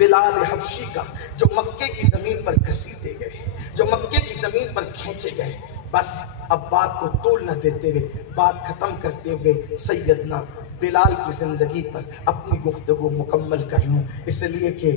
بلال حبشی کا، جو مکے کی زمین پر گھسیٹے گئے، جو مکے کی زمین پر کھینچے گئے. بس اب بات کو طول نہ دیتے ہوئے، بات ختم کرتے ہوئے سیدنا بلال کی زندگی پر اپنی گفتگو مکمل کر لوں، اس لیے کہ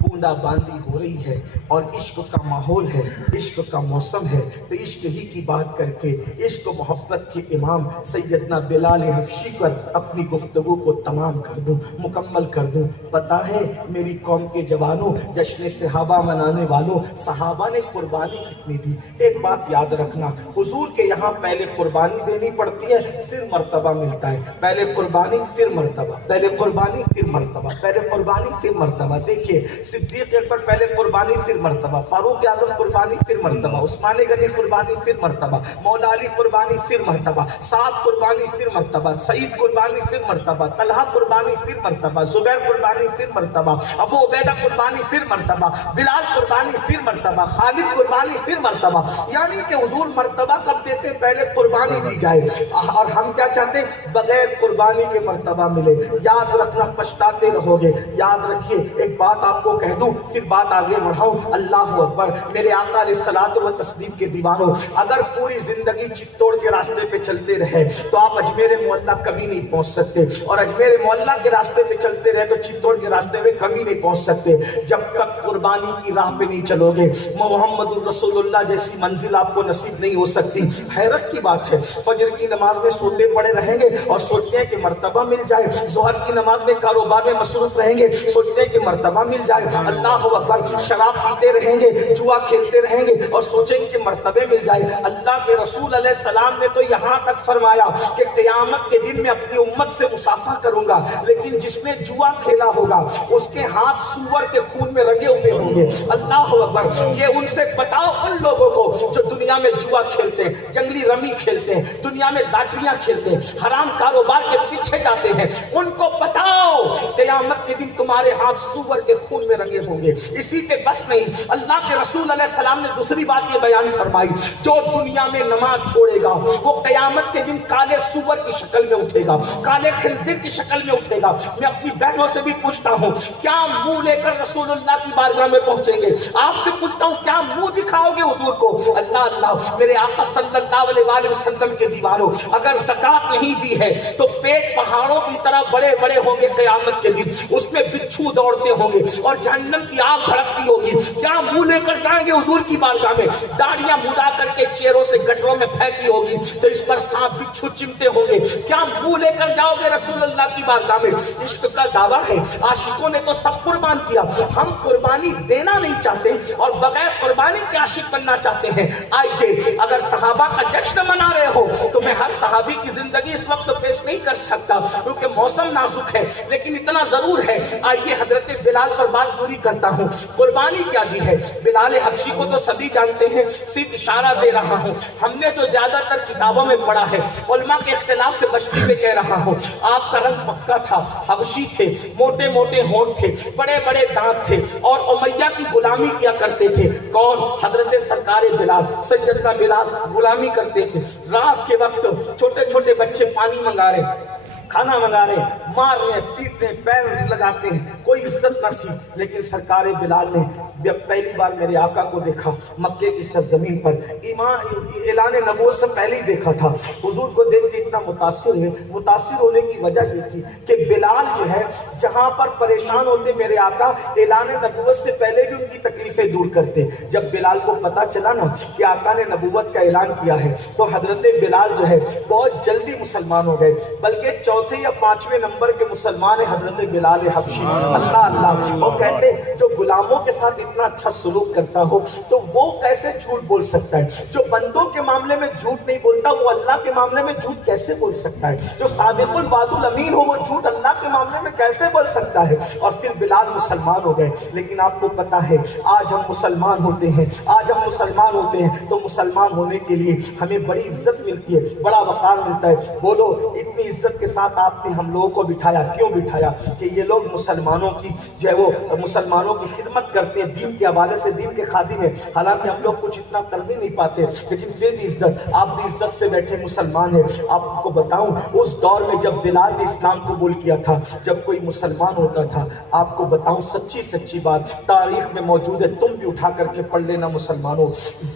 بوندا باندی ہو رہی ہے اور عشق کا ماحول ہے، عشق کا موسم ہے، تو عشق ہی کی بات کر کے عشق و محبت کے امام سیدنا بلال حبشی پر اپنی گفتگو کو تمام کر دوں، مکمل کر دوں. پتہ ہے میری قوم کے جوانوں، جشن صحابہ منانے والوں، صحابہ نے قربانی کتنی دی. ایک بات یاد رکھنا، حضور کے یہاں پہلے قربانی دینی پڑتی ہے، پھر مرتبہ ملتا ہے. پہلے قربانی پھر مرتبہ، پہلے قربانی پھر مرتبہ، پہلے قربانی پھر مرتبہ. دیکھیے صدیق اکبر پہلے قربانی پھر مرتبہ، فاروق اعظم قربانی پھر مرتبہ، عثمان غنی قربانی پھر مرتبہ، مولا علی قربانی پھر مرتبہ، سعد قربانی پھر مرتبہ، سعید قربانی پھر مرتبہ، طلحہ قربانی پھر مرتبہ، زبیر قربانی پھر مرتبہ، ابو عبیدہ قربانی پھر مرتبہ، بلال قربانی پھر مرتبہ، خالد قربانی پھر مرتبہ. یعنی کہ حضور مرتبہ کب دیتے؟ پہلے قربانی دی جائے. اور ہم کیا چاہتے ہیں؟ بغیر قربانی کے مرتبہ ملے. یاد رکھنا، پچھتاتے رہو گے. یاد رکھیے ایک بات آپ کو کہہ دوں، پھر بات آگے بڑھاؤں. اللہ اکبر. میرے آقا علیہ الصلوۃ والتسلیم کے دیوانوں، اگر پوری زندگی چتوڑ کے راستے پہ چلتے رہے تو آپ اجمیر معلیٰ کبھی نہیں پہنچ سکتے، اور اجمیر معلیٰ کے راستے پہ چلتے رہے تو چتوڑ کے راستے پہ کبھی نہیں پہنچ سکتے جب تک قربانی کی راہ پہ نہیں چلو گے. محمد الرسول اللہ جیسی منزل آپ کو نصیب نہیں ہو سکتی. حیرت کی بات ہے، فجر کی نماز میں سوتے پڑے رہیں گے اور سوچتے ہیں کہ مرتبہ مل جائے. ظہر کی نماز میں کاروبار میں مصروف رہیں گے، سوچتے ہیں کہ مرتبہ مل جائے. اللہ اکبر. شراب پیتے رہیں گے، جوا کھیلتے رہیں گے اور سوچیں گے کہ مرتبے مل جائے. اللہ کے رسول علیہ السلام نے تو یہاں تک فرمایا کہ قیامت کے دن میں اپنی امت سے مصافحہ کروں گا، لیکن جس نے جوا کھیلا ہوگا اس کے ہاتھ سور کے خون میں رنگے ہوئے ہوں گے. اللہ اکبر. یہ ان سے بتاؤ، ان لوگوں کو جو دنیا میں جوا کھیلتے ہیں، جنگلی رمی کھیلتے ہیں، دنیا میں لاٹریاں کھیلتے ہیں، حرام کاروبار کے پیچھے جاتے ہیں، ان کو بتاؤ قیامت کے دن تمہارے ہاتھ سور کے خون میں رنگے ہوں گے. اسی پہ بس نہیں، اللہ کے رسول علیہ السلام نے دوسری بات یہ بیان فرمائی، جو دنیا میں نماز چھوڑے گا وہ قیامت کے دن کالے سور کی شکل میں اٹھے گا، کالے خنزیر کی شکل میں اٹھے گا. میں اپنی بہنوں سے بھی پوچھتا ہوں، کیا منہ لے کر رسول اللہ کی بارگاہ میں پہنچیں گے؟ آپ سے پوچھتا ہوں، کیا منہ دکھاؤ گے حضور کو؟ اللہ اللہ. میرے آقا صلی اللہ علیہ وسلم کے دیوانوں، اگر زکات نہیں دی ہے تو پیٹ پہاڑوں کی طرح بڑے بڑے ہوں گے قیامت کے دن، اس میں بچھو دوڑتے ہوں گے اور جہنم کی آگ بھڑکتی ہوگی. کیا منہ لے کر جائیں گے حضور کی بارگاہ میں؟ داڑیاں مڈا کر کے چہروں سے گٹروں میں پھینکی ہوگی تو اس پر سانپ بچھو چمٹے ہوں گے. کیا منہ لے کر جاؤ گے رسول اللہ کی بارگاہ میں؟ عشق کا دعویٰ ہے، عاشقوں نے تو سب قربان کیا. ہم قربانی دینا نہیں چاہتے اور بغیر قربانی کے عاشق بننا چاہتے ہیں. آئیے، اگر صحابہ کا جشن منا رہے ہو تو میں ہر صحابی کی زندگی اس وقت پیش نہیں کر سکتا کیونکہ موسم نازک ہے، لیکن اتنا ضرور ہے. آئیے حضرت بلال پر بات پوری کرتا ہوں. قربانی کیا دی ہے؟ بلال حبشی کو تو سبھی جانتے ہیں، صرف اشارہ دے رہا ہوں. ہم نے جو زیادہ تر کتابوں میں پڑھا ہے، علماء کے اختلاف سے بچنے پہ کہہ رہا ہوں. آپ کا رنگ پکا تھا، حبشی تھے، موٹے موٹے ہونٹ تھے، بڑے بڑے دانت تھے اور امیہ کی غلامی کیا کرتے تھے. کون؟ حضرت سرکار بلال، سیدنا بلال غلامی کرتے تھے. رات کے وقت چھوٹے چھوٹے بچے پانی منگا رہے، کھانا منگا رہے، مار رہے، پیٹ رہے، پیر لگاتے ہیں، کوئی عزت نہ تھی. لیکن سرکار بلال نے جب پہلی بار میرے آقا کو دیکھا مکے کی سرزمین پر، اعلان نبوت سے پہلے ہی دیکھا تھا، حضور کو دیکھ کے اتنا متاثر ہوئے. متاثر ہونے کی وجہ یہ تھی کہ بلال جو ہے جہاں پر پریشان ہوتے میرے آقا اعلان نبوت سے پہلے بھی ان کی تکلیفیں دور کرتے. جب بلال کو پتا چلا نا کہ آقا نے نبوت کا اعلان کیا ہے تو حضرت بلال جو ہے بہت جلدی مسلمان ہو گئے، بلکہ چوتھے یا پانچویں نمبر کے مسلمان حضرت بلال حبشی. اللہ اللہ. وہ کہتے جو غلاموں کے ساتھ اتنا اچھا سلوک کرتا ہو تو وہ کیسے جھوٹ بول سکتا ہے؟ جو بندوں کے معاملے میں جھوٹ نہیں بولتا وہ اللہ کے معاملے میں جھوٹ کیسے بول سکتا ہے؟ جو صادق الوعد الامین ہو وہ جھوٹ اللہ کے معاملے میں کیسے بول سکتا ہے؟ اور پھر بلال مسلمان ہو گئے. لیکن آپ کو پتا ہے آج ہم مسلمان ہوتے ہیں، آج ہم مسلمان ہوتے ہیں تو مسلمان ہونے کے لیے ہمیں بڑی عزت ملتی ہے، بڑا وقار ملتا ہے. بولو اتنی عزت کے ساتھ ساتھ آپ نے ہم لوگوں کو بٹھایا. کیوں بٹھایا؟ کہ یہ لوگ مسلمانوں کی جو ہے وہ مسلمانوں کی خدمت کرتے ہیں, دین کے حوالے سے دین کے خادم ہیں. حالانکہ ہم لوگ کچھ اتنا کر بھی نہیں پاتے, لیکن پھر بھی عزت, آپ بھی عزت سے بیٹھے مسلمان ہیں. آپ کو بتاؤں اس دور میں جب بلال نے اسلام قبول کیا تھا, جب کوئی مسلمان ہوتا تھا, آپ کو بتاؤں سچی بات تاریخ میں موجود ہے, تم بھی اٹھا کر کے پڑھ لینا مسلمانوں,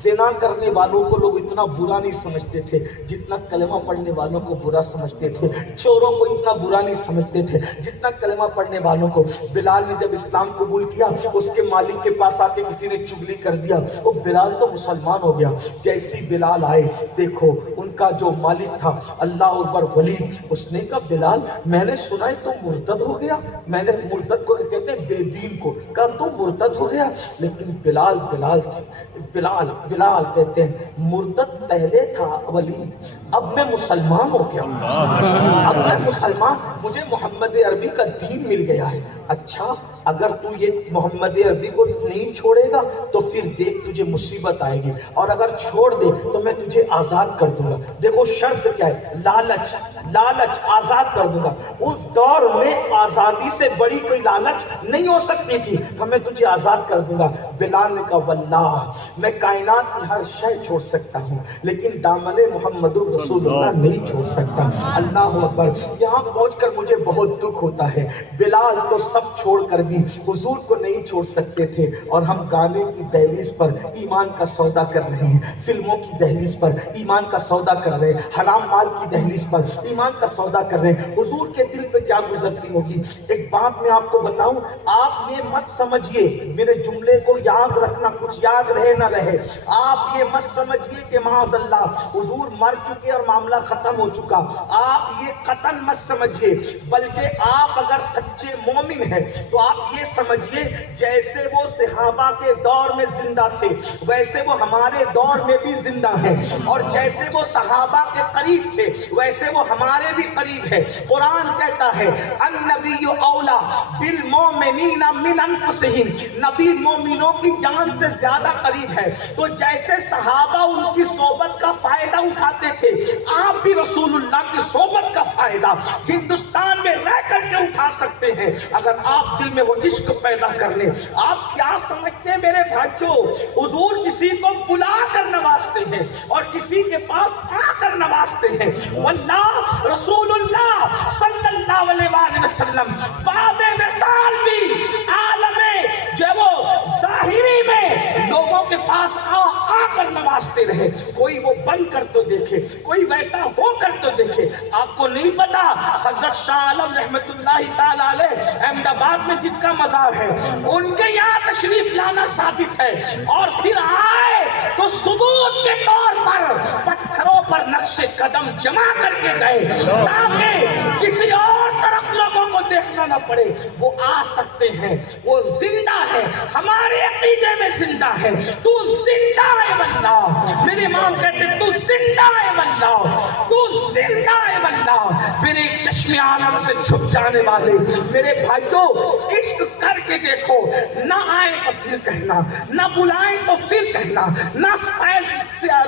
زنا کرنے والوں کو لوگ اتنا برا نہیں سمجھتے تھے جتنا کلمہ پڑھنے والوں کو برا سمجھتے تھے. چوروں کو اتنا برا نہیں سمجھتے تھے جتنا کلمہ پڑھنے والوں کو. بلال نے جب اسلام قبول کیا, اس کے مالک کے پاس آ کے کسی نے چغلی کر دیا, وہ بلال تو مسلمان ہو گیا. جیسی بلال آئے, دیکھو ان کا جو مالک تھا اللہ اکبر ولید, اس نے کہا بلال میں نے سنا ہے تم مرتد ہو گیا. میں نے مرتد کو کہتے ہیں بے دین کو, کہا تم مرتد ہو گیا. لیکن بلال تھے, بلال کہتے ہیں مرتد پہلے تھا ولید, اب میں مسلمان ہو گیا, اب میں مسلمان, مجھے محمد عربی کا دین مل گیا ہے. اچھا اگر تو یہ محمد عربی کو نہیں چھوڑے گا تو پھر دیکھ تجھے مصیبت آئے گی, اور اگر چھوڑ دے تو میں تجھے آزاد کر دوں گا. دیکھو شرط کیا ہے, لالچ, آزاد کر دوں گا. اس دور میں آزادی سے بڑی کوئی لالچ نہیں ہو سکتی تھی, ہمیں تجھے آزاد کر دوں گا. بلال نے کہا واللہ میں کائنات کی ہر شے چھوڑ سکتا ہوں لیکن دامن محمد رسول اللہ نہیں چھوڑ سکتا. اللہ اکبر. یہاں پہنچ کر مجھے بہت دکھ ہوتا ہے, بلال تو سب چھوڑ کر بھی حضور کو نہیں چھوڑ سکتے تھے, اور ہم گانے کی دہلیز پر ایمان کا سودا کر رہے ہیں, فلموں کی دہلیز پر ایمان کا سودا کر رہے ہیں, حرام مال کی دہلیز پر ایمان کا سودا کر رہے ہیں. حضور کے دل پہ کیا گزرتی ہوگی. ایک بات میں آپ کو بتاؤں, آپ یہ مت سمجھیے, میرے جملے کو یاد رکھنا, کچھ یاد رہے نہ رہے, آپ یہ مت سمجھیے کہ معاذ اللہ حضور مر چکے اور معاملہ ختم ہو چکا. آپ یہ قطعاً مت سمجھیے, بلکہ آپ اگر سچے مومن ہیں تو آپ یہ سمجھیے جیسے وہ صحابہ کے دور میں زندہ تھے ویسے وہ ہمارے دور میں بھی زندہ ہیں, اور جیسے وہ صحابہ کے قریب تھے ویسے وہ ہمارے بھی قریب ہے. قرآن کہتا ہے النبی اولا بالمؤمنین من انفسہم, نبی مومنوں کی جان سے زیادہ قریب ہے. تو جیسے صحابہ ان کی صحبت کا فائدہ اٹھاتے تھے, آپ بھی رسول اللہ کی صحبت کا فائدہ ہندوستان میں رہ کر کے اٹھا سکتے ہیں اگر آپ دل میں وہ عشق پیدا کر لیں. آپ کیا سمجھتے ہیں میرے بھائیو, حضور کسی کو بلا کر نوازتے ہیں اور کسی کے پاس آ کر نوازتے ہیں. واللہ رسول اللہ صلی اللہ علیہ وسلم بعد وصال بھی عالم جو ہے وہ ظاہری میں لوگوں کے پاس آ کر نوازتے رہے. کوئی وہ بن کر تو دیکھے, کوئی ویسا ہو کر تو دیکھے. آپ کو نہیں پتا حضرت شاہ عالم رحمت اللہ تعالی علیہ احمد آباد میں جن کا مزار ہے, ان کے یہاں تشریف لانا ثابت ہے, اور پھر آئے تو ثبوت کے طور پر پتھروں پر نقش قدم جمع کر کے گئے تاکہ کسی اور طرف لوگوں کو دیکھنا نہ پڑے. وہ آ سکتے ہیں, وہ زندہ ہے, ہمارے عقیدے میں زندہ ہے. تو زندہ ہے واللہ, میرے امام کہتے تو زندہ ہے واللہ, تو زندہ ہے واللہ. میرے چشم عالم سے چھپ جانے والے میرے بھائیوں, عشق کر کے دیکھو, نہ آئے تو پھر کہنا, نہ بلائیں تو پھر کہنا, نہ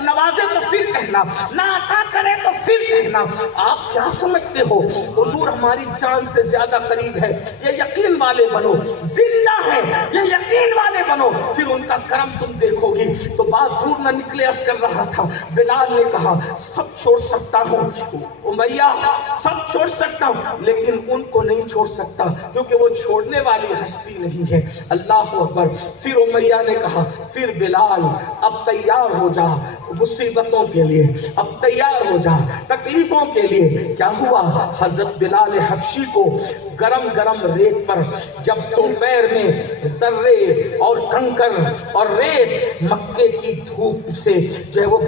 نوازے تو پھر کہنا, نہ عطا کرے تو پھر کہنا. آپ کیا سمجھتے ہو حضور ہماری جان سے زیادہ قریب ہے, یہ یقین والے بنو. زندہ ہے, یہ یقین والے بنو, پھر ان کا کرم تم دیکھو گی. تو بات دور نہ نکلے, عرض کر رہا تھا بلال نے کہا سب چھوڑ سکتا ہوں امیہ, سب چھوڑ سکتا ہوں لیکن ان کو نہیں چھوڑ سکتا کیونکہ وہ چھوڑنے والی ہستی نہیں ہے. اللہ اکبر. پھر امیہ نے کہا پھر بلال اب تیار ہو جا مصیبتوں کے لیے, اب تیار ہو جا تکلیفوں کے لیے. کیا ہوا, حضرت بلال حبشی کو گرم گرم ریت پر جب دوپہر میں ذرے اور کنکر اور ریت مکے کی دھوپ سے جو ہے وہ